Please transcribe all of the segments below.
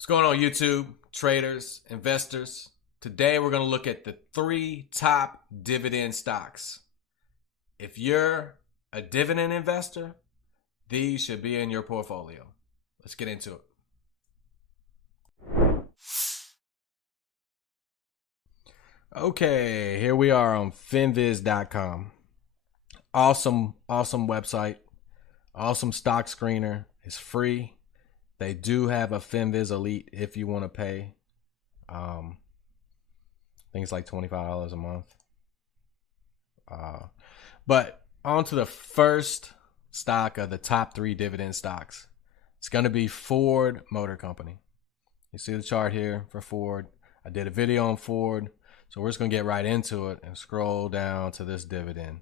What's going on, YouTube, traders, investors? Today we're going to look at the 3 top dividend stocks. If you're a dividend investor, these should be in your portfolio. Let's get into it. Okay, here we are on finviz.com. Awesome website. Awesome stock screener. It's free. They do have a FinViz Elite if you want to pay. I think it's like $25 a month. But on to the first stock of the top 3 dividend stocks. It's going to be Ford Motor Company. You see the chart here for Ford. I did a video on Ford. So we're just going to get right into it and scroll down to this dividend.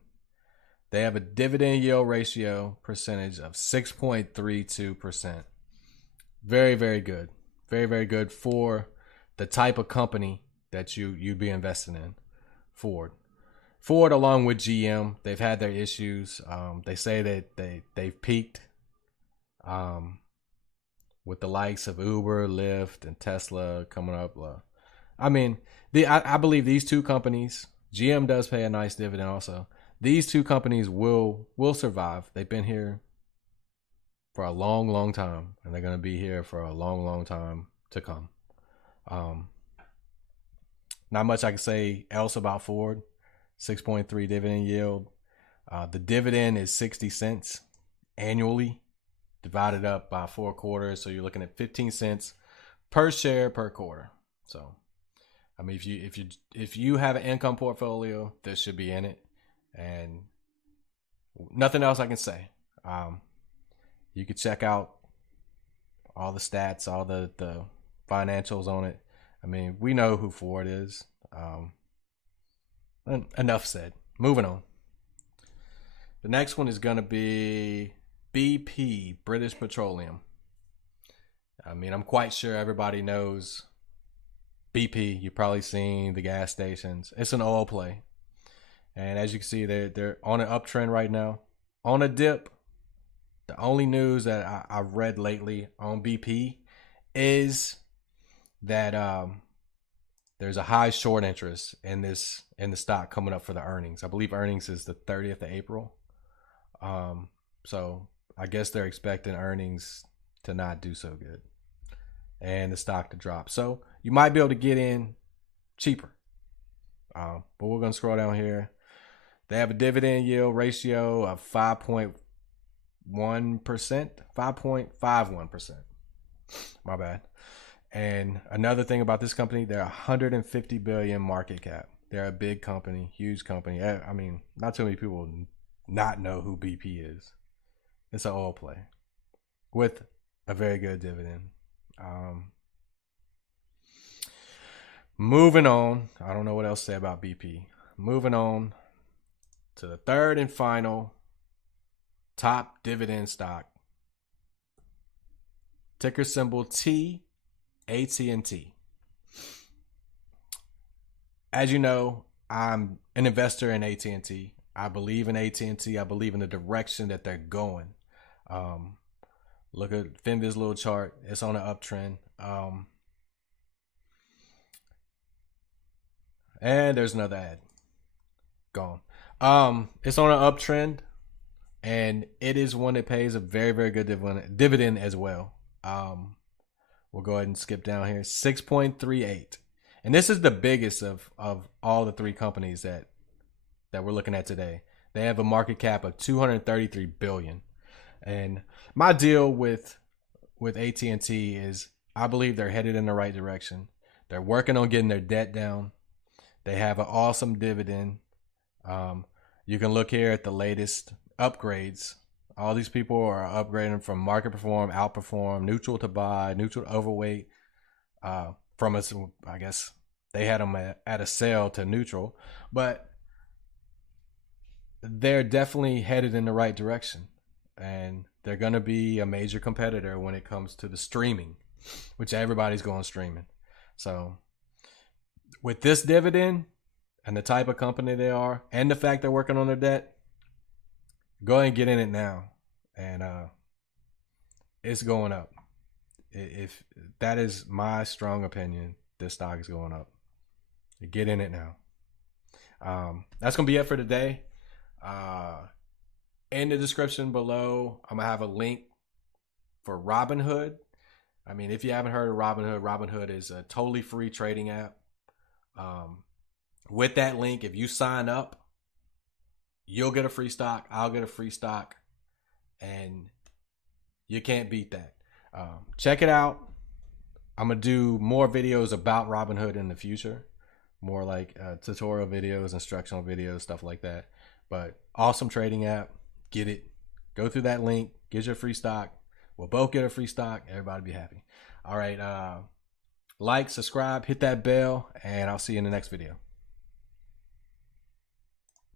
They have a dividend yield ratio percentage of 6.32%. Very, very good. Very, very good for the type of company that you'd be investing in. Ford, along with GM, they've had their issues. They say that they've peaked with the likes of Uber, Lyft, and Tesla coming up. I believe these two companies, GM does pay a nice dividend also. These two companies will survive. They've been here for a long time, and they're going to be here for a long time to come. Not much I can say else about Ford. 6.3 dividend yield. The dividend is 60 cents annually, divided up by 4 quarters, so you're looking at 15 cents per share per quarter. So I mean, if you have an income portfolio, this should be in it, and nothing else I can say. You could check out all the stats, all the financials on it. I mean, we know who Ford is. Enough said. Moving on. The next one is going to be BP, British Petroleum. I mean, I'm quite sure everybody knows BP. You've probably seen the gas stations. It's an oil play. And as you can see, they're on an uptrend right now. On a dip. The only news that I've read lately on BP is that there's a high short interest in the stock coming up for the earnings. I believe earnings is the 30th of April. So I guess they're expecting earnings to not do so good and the stock to drop. So you might be able to get in cheaper. But we're going to scroll down here. They have a dividend yield ratio of 5.51%. 5.51%. My bad. And another thing about this company, they're 150 billion market cap. They're a big company, huge company. I mean, not too many people not know who BP is. It's an oil play with a very good dividend. Moving on. I don't know what else to say about BP. Moving on to the third and final top dividend stock. Ticker symbol T, AT&T. As you know, I'm an investor in AT&T. I believe in AT&T. I believe in the direction that they're going. Look at FinViz little chart. It's on an uptrend. And there's another ad. Gone. It's on an uptrend, and it is one that pays a very, very good dividend as well. We'll go ahead and skip down here. 6.38. And this is the biggest of all the 3 companies that we're looking at today. They have a market cap of 233 billion. And my deal with AT&T is I believe they're headed in the right direction. They're working on getting their debt down. They have an awesome dividend. You can look here at the latest upgrades. All these people are upgrading from market perform, outperform, neutral to buy, neutral to overweight. From us, I guess they had them at a sale to neutral, but they're definitely headed in the right direction, and they're going to be a major competitor when it comes to the streaming, which everybody's going streaming. So with this dividend and the type of company they are, and the fact they're working on their debt, go ahead and get in it now. And it's going up. If that is my strong opinion, this stock is going up. Get in it now. That's gonna be it for today. In the description below, I'm gonna have a link for Robinhood. I mean, if you haven't heard of Robinhood, Robinhood is a totally free trading app. With that link, if you sign up, you'll get a free stock. I'll get a free stock, and you can't beat that. Check it out. I'm gonna do more videos about Robinhood in the future, more like tutorial videos, instructional videos, stuff like that. But awesome trading app. Get it. Go through that link. Get your free stock. We'll both get a free stock. Everybody be happy. All right. Like, subscribe, hit that bell, and I'll see you in the next video.